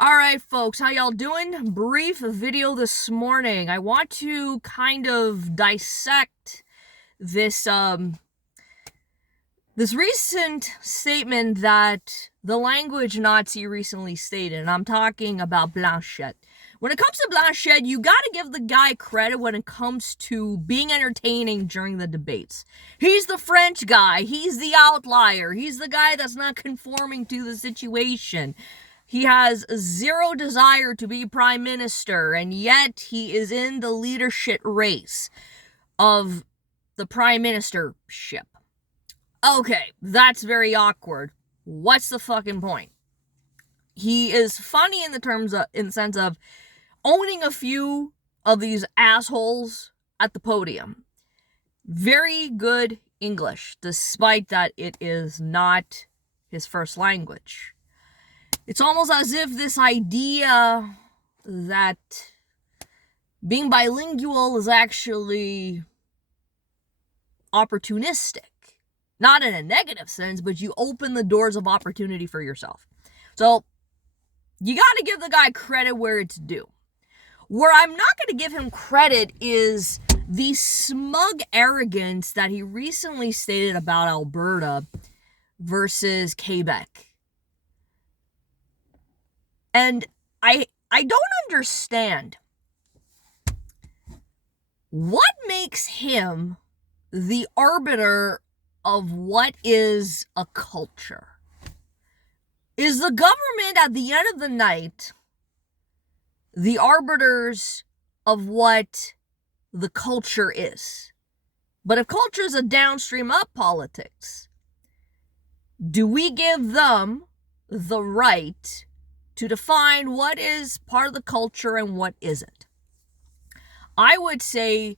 Alright folks, how y'all doing? Brief video this morning. I want to kind of dissect this this recent statement that the language Nazi recently stated, and I'm talking about Blanchet. When it comes to Blanchet, you gotta give the guy credit when it comes to being entertaining during the debates. He's the French guy, he's the outlier, he's the guy that's not conforming to the situation. He has zero desire to be prime minister, and yet he is in the leadership race of the prime ministership. Okay, that's very awkward. What's the fucking point? He is funny in the sense of owning a few of these assholes at the podium. Very good English, despite that it is not his first language. It's almost as if this idea that being bilingual is actually opportunistic. Not in a negative sense, but you open the doors of opportunity for yourself. So, you gotta give the guy credit where it's due. Where I'm not gonna give him credit is the smug arrogance that he recently stated about Alberta versus Quebec. And I don't understand what makes him the arbiter of what is a culture. Is the government at the end of the night the arbiters of what the culture is? But if culture is a downstream of politics, do we give them the right to define what is part of the culture and what isn't? I would say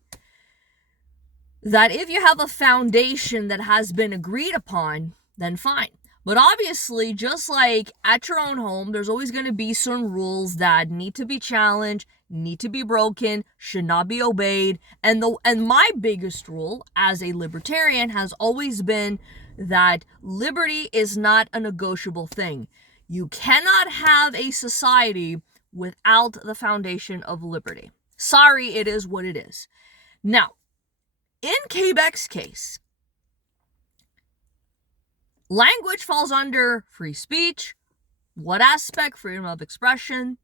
that if you have a foundation that has been agreed upon, then fine. But obviously, just like at your own home, there's always going to be certain rules that need to be challenged, need to be broken, should not be obeyed. And my biggest rule as a libertarian has always been that liberty is not a negotiable thing. You cannot have a society without the foundation of liberty. Sorry, it is what it is. Now, in Quebec's case, language falls under free speech. What aspect? Freedom of expression,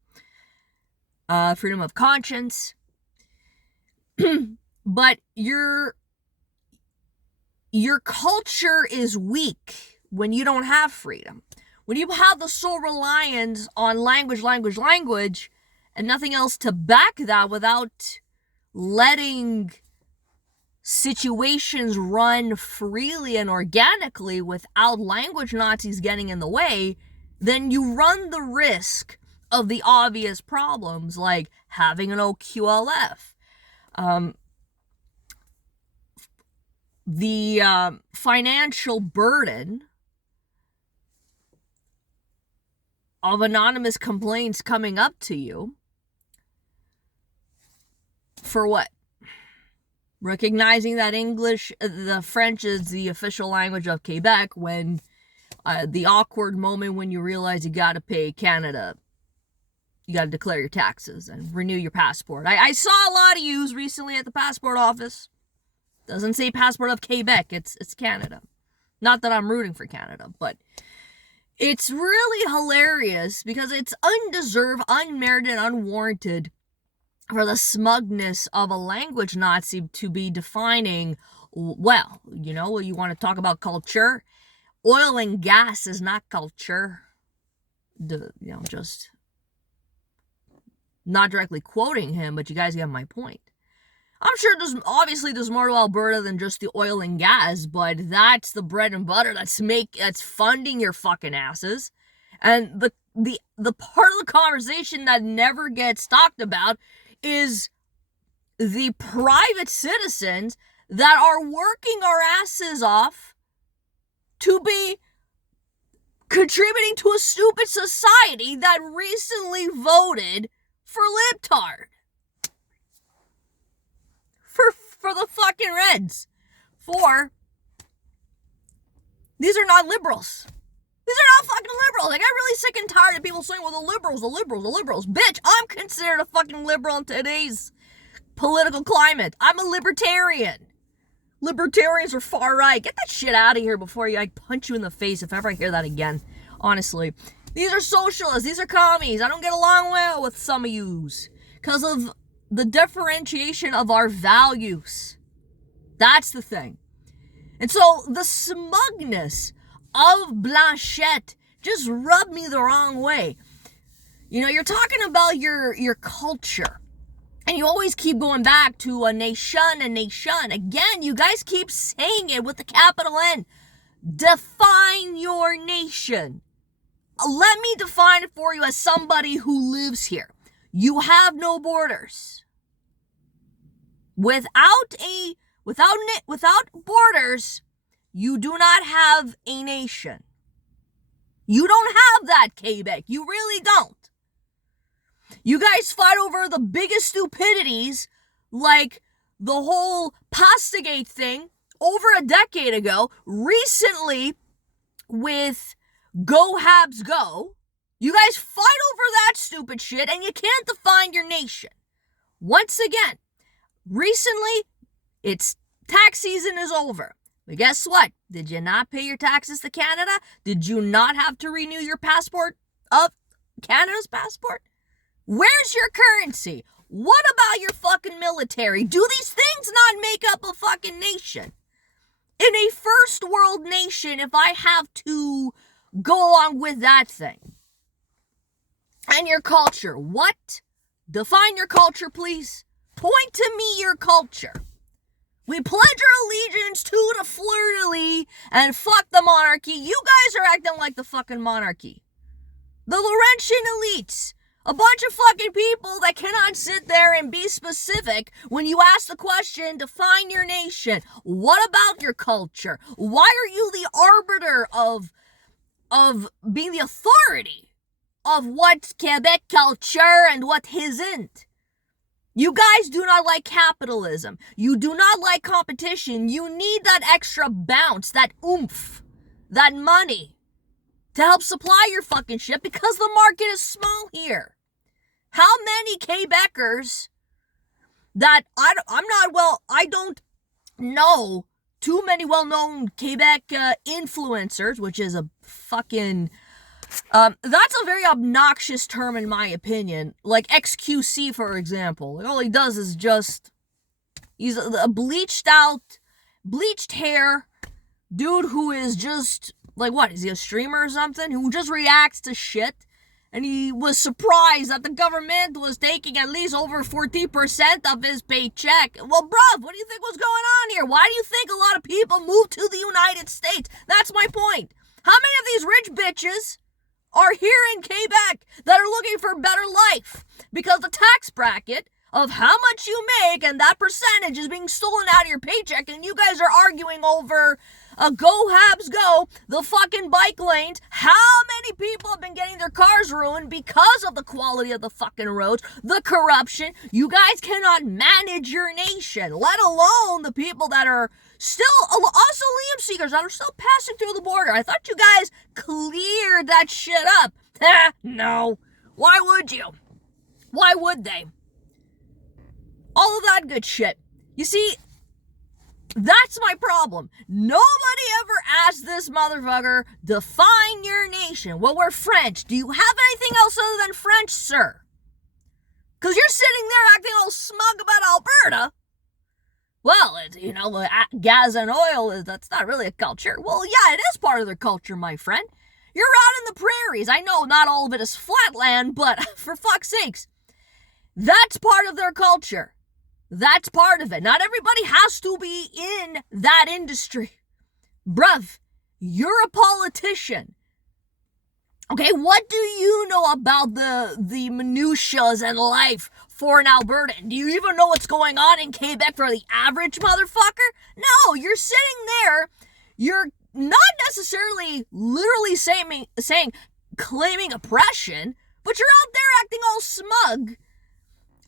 freedom of conscience. But your culture is weak when you don't have freedom. When you have the sole reliance on language, and nothing else to back that without letting situations run freely and organically without language Nazis getting in the way, then you run the risk of the obvious problems like having an OQLF. The financial burden of anonymous complaints coming up to you for what? Recognizing that the French is the official language of Quebec when the awkward moment when you realize you gotta pay Canada, you gotta declare your taxes and renew your passport. I saw a lot of yous recently at the passport office. Doesn't say passport of Quebec, it's Canada. Not that I'm rooting for Canada, but it's really hilarious because it's undeserved, unmerited, unwarranted for the smugness of a language Nazi to be defining, well, you want to talk about culture? Oil and gas is not culture. Just not directly quoting him, but you guys get my point. I'm sure there's more to Alberta than just the oil and gas, but that's the bread and butter that's funding your fucking asses. And the part of the conversation that never gets talked about is the private citizens that are working our asses off to be contributing to a stupid society that recently voted for libtard. For the fucking Reds. These are not liberals. These are not fucking liberals. I got really sick and tired of people saying, well, the liberals. Bitch, I'm considered a fucking liberal in today's political climate. I'm a libertarian. Libertarians are far right. Get that shit out of here before I punch you in the face if ever I hear that again. Honestly. These are socialists. These are commies. I don't get along well with some of yous. Because of the differentiation of our values. That's the thing. And so the smugness of Blanchet just rubbed me the wrong way. You know, you're talking about your culture. And you always keep going back to a nation. Again, you guys keep saying it with the capital N. Define your nation. Let me define it for you as somebody who lives here. You have no borders. Without borders, you do not have a nation. You don't have that, Quebec. You really don't. You guys fight over the biggest stupidities, like the whole Pastagate thing over a decade ago. Recently, with Go Habs Go, you guys fight over that stupid shit and you can't define your nation. Once again, recently, it's tax season is over. But guess what? Did you not pay your taxes to Canada? Did you not have to renew your passport of Canada's passport? Where's your currency? What about your fucking military? Do these things not make up a fucking nation? In a first world nation, if I have to go along with that thing. And your culture. What? Define your culture, please. Point to me your culture. We pledge our allegiance to the fleur-de-lis and fuck the monarchy. You guys are acting like the fucking monarchy. The Laurentian elites. A bunch of fucking people that cannot sit there and be specific when you ask the question, define your nation. What about your culture? Why are you the arbiter of being the authority of what's Quebec culture and what isn't? You guys do not like capitalism. You do not like competition. You need that extra bounce, that oomph, that money to help supply your fucking shit because the market is small here. How many Quebecers that I don't know too many well-known Quebec influencers, which is a fucking, that's a very obnoxious term in my opinion. Like XQC, for example. Like all he does is just, he's a bleached hair dude who is just, like what, is he a streamer or something? Who just reacts to shit. And he was surprised that the government was taking at least over 40% of his paycheck. Well, bruv, what do you think was going on here? Why do you think a lot of people moved to the United States? That's my point. How many of these rich bitches are here in Quebec that are looking for a better life? Because the tax bracket of how much you make and that percentage is being stolen out of your paycheck, and you guys are arguing over Go Habs Go, the fucking bike lanes. How many people have been getting their cars ruined because of the quality of the fucking roads, the corruption? You guys cannot manage your nation, let alone the people that are still, also asylum seekers that are still passing through the border. I thought you guys cleared that shit up. No. Why would you? Why would they? All of that good shit. You see, that's my problem. Nobody ever asked this motherfucker, define your nation. Well, we're French. Do you have anything else other than French, sir? Because you're sitting there acting all smug about Alberta. Well, gas and oil, that's not really a culture. Well, yeah, it is part of their culture, my friend. You're out in the prairies. I know not all of it is flatland, but for fuck's sakes, that's part of their culture. That's part of it. Not everybody has to be in that industry. Bruv, you're a politician. Okay, what do you know about the minutiae in life for an Albertan? Do you even know what's going on in Quebec for the average motherfucker? No, you're sitting there. You're not necessarily literally claiming oppression, but you're out there acting all smug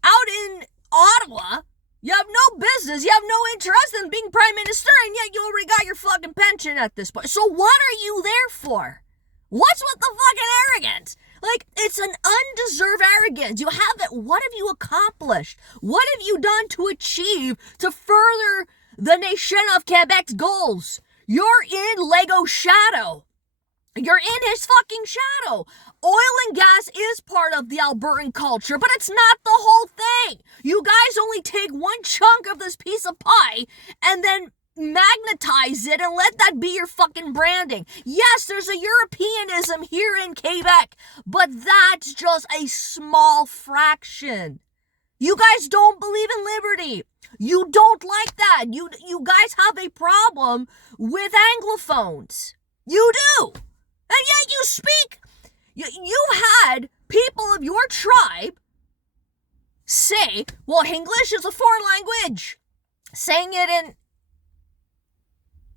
out in Ottawa. You have no business, you have no interest in being prime minister, and yet you already got your fucking pension at this point. So what are you there for? What's with the fucking arrogance? Like, it's an undeserved arrogance. You have it. What have you accomplished? What have you done to achieve to further the nation of Quebec's goals? You're in Lego's shadow. You're in his fucking shadow. Oil and gas is part of the Albertan culture, but it's not the whole thing. You guys only take one chunk of this piece of pie and then magnetize it and let that be your fucking branding. Yes, there's a Europeanism here in Quebec, but that's just a small fraction. You guys don't believe in liberty. You don't like that. You guys have a problem with Anglophones. You do. And yet you speak. You had people of your tribe say, well, English is a foreign language. Saying it in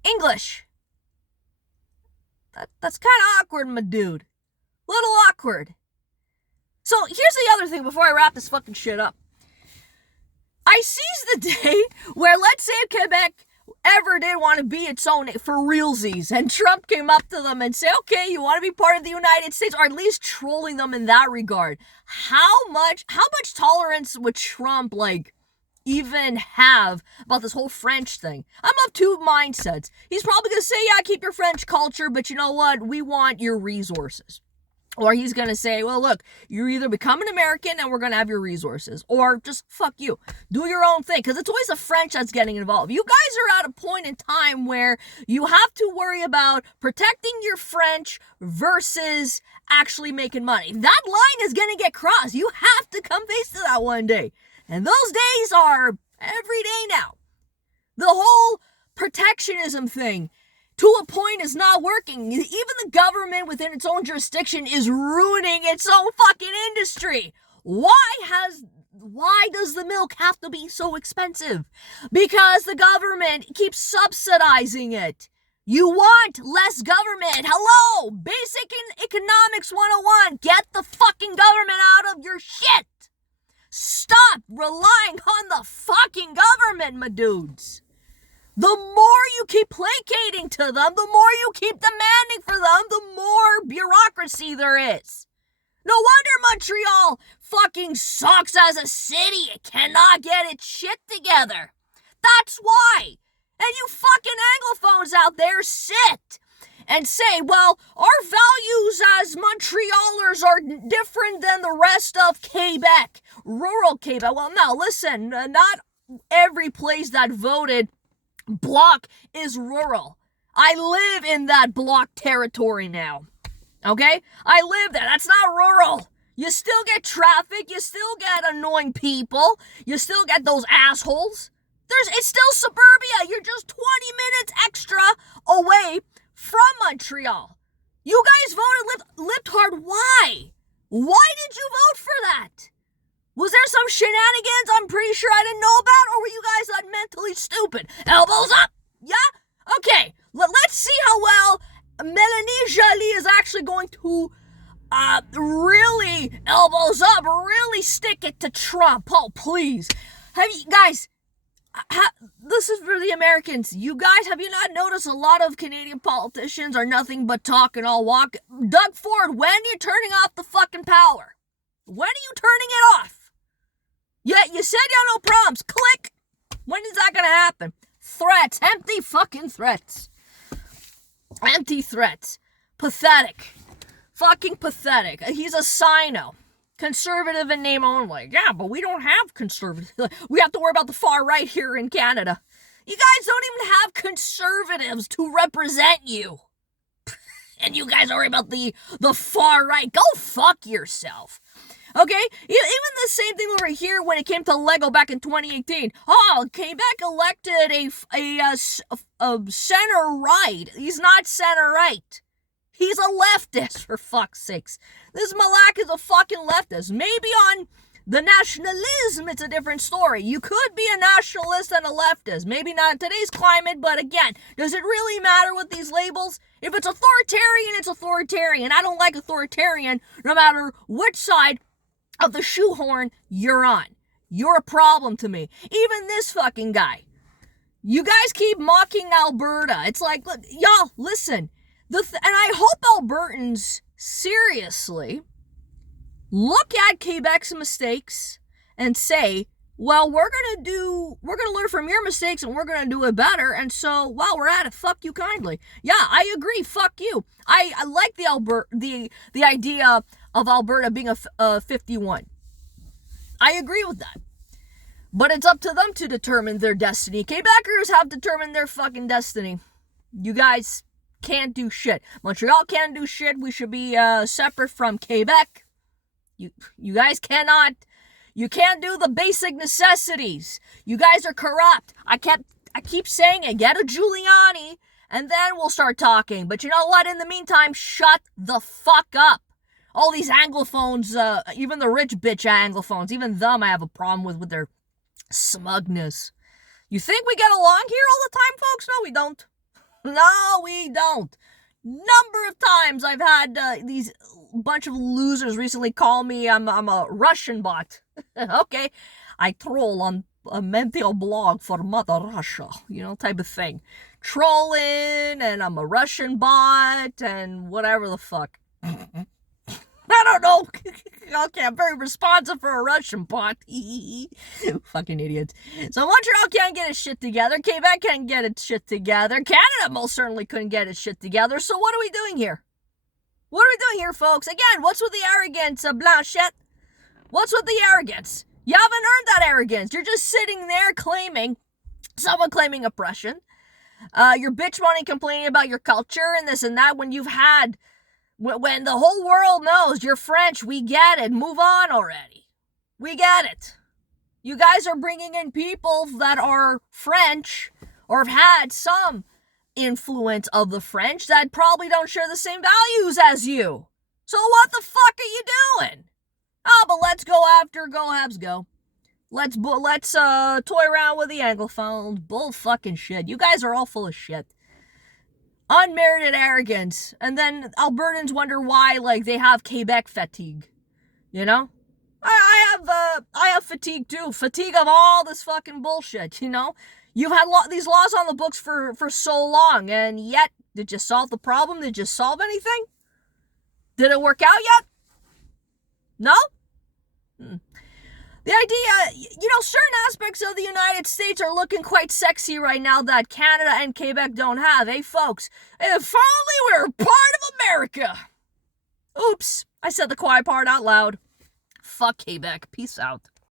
English. That's kind of awkward, my dude. Little awkward. So here's the other thing before I wrap this fucking shit up. I seize the day where, let's say, Quebec ever did want to be its own for realsies, and Trump came up to them and said, okay, you want to be part of the United States, or at least trolling them in that regard. How much tolerance would Trump, even have about this whole French thing? I'm of two mindsets. He's probably going to say, yeah, keep your French culture, but you know what? We want your resources. Or he's going to say, well, look, you either become an American and we're going to have your resources, or just fuck you. Do your own thing, because it's always the French that's getting involved. You guys are at a point in time where you have to worry about protecting your French versus actually making money. That line is going to get crossed. You have to come face to that one day. And those days are every day now. The whole protectionism thing, to a point, is not working. Even the government within its own jurisdiction is ruining its own fucking industry. Why does the milk have to be so expensive? Because the government keeps subsidizing it. You want less government. Hello! Basic Economics 101. Get the fucking government out of your shit. Stop relying on the fucking government, my dudes. The more you keep placating to them, the more you keep demanding for them, the more bureaucracy there is. No wonder Montreal fucking sucks as a city. It cannot get its shit together. That's why. And you fucking Anglophones out there sit and say, well, our values as Montrealers are different than the rest of Quebec, rural Quebec. Well, no, listen, not every place that voted Bloc is rural. I live in that Bloc territory now. Okay? I live there. That's not rural. You still get traffic. You still get annoying people. You still get those assholes. It's still suburbia. You're just 20 minutes extra away from Montreal. You guys voted libtard. Why? Why did you vote for that? Was there some shenanigans I'm pretty sure I didn't know about, or were you guys that mentally stupid? Elbows up! Yeah? Okay, let's see how well Melanie Joly is actually going to really elbows up, really stick it to Trump. Oh, please. This is for the Americans. You guys, have you not noticed a lot of Canadian politicians are nothing but talk and all walk? Doug Ford, when are you turning off the fucking power? When are you turning it off? Yeah, you said you have no problems. Click. When is that going to happen? Threats. Empty fucking threats. Empty threats. Pathetic. Fucking pathetic. He's a sino. Conservative in name only. Yeah, but we don't have conservative. We have to worry about the far right here in Canada. You guys don't even have conservatives to represent you. And you guys worry about the far right. Go fuck yourself. Okay? Even the same thing over here when it came to Lego back in 2018. Oh, Quebec elected a center-right. He's not center-right. He's a leftist, for fuck's sakes. This Malak is a fucking leftist. Maybe on the nationalism, it's a different story. You could be a nationalist and a leftist. Maybe not in today's climate, but again, does it really matter with these labels? If it's authoritarian, it's authoritarian. I don't like authoritarian no matter which side of the shoehorn you're on. You're a problem to me. Even this fucking guy. You guys keep mocking Alberta. It's like, look, y'all, listen. And I hope Albertans seriously look at Quebec's mistakes and say, well, we're gonna learn from your mistakes and we're gonna do it better. And so while we're at it, fuck you kindly. Yeah, I agree. Fuck you. I like the idea of Alberta being a 51. I agree with that. But it's up to them to determine their destiny. Quebecers have determined their fucking destiny. You guys can't do shit. Montreal can't do shit. We should be separate from Quebec. You guys cannot. You can't do the basic necessities. You guys are corrupt. I keep saying it. Get a Giuliani, and then we'll start talking. But you know what? In the meantime, shut the fuck up. All these Anglophones, even the rich bitch Anglophones, even them I have a problem with their smugness. You think we get along here all the time, folks? No, we don't. No, we don't. Number of times I've had these bunch of losers recently call me I'm a Russian bot. Okay, I troll on a mental blog for Mother Russia, type of thing. Trolling, and I'm a Russian bot, and whatever the fuck. I don't know. Okay, I'm very responsive for a Russian bot. Fucking idiots. So Montreal can't get its shit together. Quebec can't get its shit together. Canada most certainly couldn't get its shit together. So what are we doing here? What are we doing here, folks? Again, what's with the arrogance, Blanchet? What's with the arrogance? You haven't earned that arrogance. You're just sitting there someone claiming oppression. You're bitch moaning, complaining about your culture and this and that when when the whole world knows you're French. We get it. Move on already. We get it. You guys are bringing in people that are French or have had some influence of the French that probably don't share the same values as you. So what the fuck are you doing? Oh, but let's go Habs go. Let's toy around with the Anglophones. Bull fucking shit. You guys are all full of shit. Unmerited arrogance. And then Albertans wonder why, they have Quebec fatigue. I have fatigue too. Fatigue of all this fucking bullshit, You've had these laws on the books for so long, and yet, did you solve the problem? Did you solve anything? Did it work out yet? No? The idea, certain aspects of the United States are looking quite sexy right now that Canada and Quebec don't have, folks? If only we were part of America! Oops, I said the quiet part out loud. Fuck Quebec. Peace out.